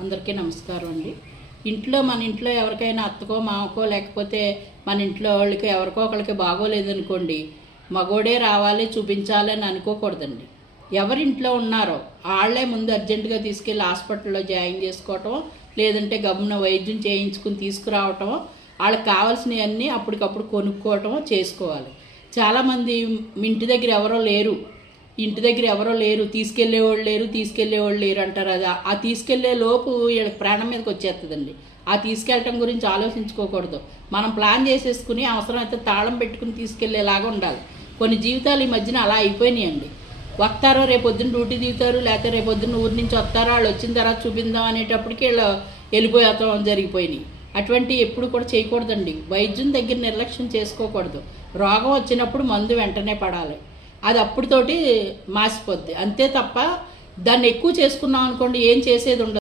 అందరికీ నమస్కారం అండి. మన ఇంట్లో ఎవరికైనా అత్తకో మామకో లేకపోతే మన ఇంట్లో వాళ్ళకి ఎవరికో ఒకరికి బాగోలేదనుకోండి, మగోడే రావాలి చూపించాలి అని అనుకోకూడదండి. ఎవరింట్లో ఉన్నారో వాళ్ళే ముందు అర్జెంటుగా తీసుకెళ్ళి హాస్పిటల్లో జాయిన్ చేసుకోవటం, లేదంటే గమ్మున వైద్యం చేయించుకుని తీసుకురావటం, వాళ్ళకి కావాల్సినవన్నీ అప్పటికప్పుడు కొనుక్కోవటం చేసుకోవాలి. చాలామంది ఇంటి దగ్గర ఎవరో లేరు తీసుకెళ్లేవాళ్ళు లేరు అంటారు. అది ఆ తీసుకెళ్లే లోపు వీళ్ళకి ప్రాణం మీదకి వచ్చేస్తుందండి. ఆ తీసుకెళ్ళటం గురించి ఆలోచించుకోకూడదు. మనం ప్లాన్ చేసేసుకుని అవసరమైతే తాళం పెట్టుకుని తీసుకెళ్లేలాగా ఉండాలి. కొన్ని జీవితాలు ఈ మధ్యన అలా అయిపోయినాయండి. వస్తారో రేపొద్దున డ్యూటీ దిగుతారు, లేకపోతే రేపొద్దున ఊరి నుంచి వస్తారో, వాళ్ళు వచ్చిన తర్వాత చూపిందాం అనేటప్పటికి వీళ్ళు వెళ్ళిపోతాం జరిగిపోయినాయి. అటువంటి ఎప్పుడు కూడా చేయకూడదండి. వైద్యం దగ్గర నిర్లక్ష్యం చేసుకోకూడదు. రోగం వచ్చినప్పుడు మందు వెంటనే పడాలి. అది అప్పుడుతోటి మాసిపోద్ది అంతే తప్ప దాన్ని ఎక్కువ చేసుకున్నాం అనుకోండి ఏం చేసేది ఉండదు.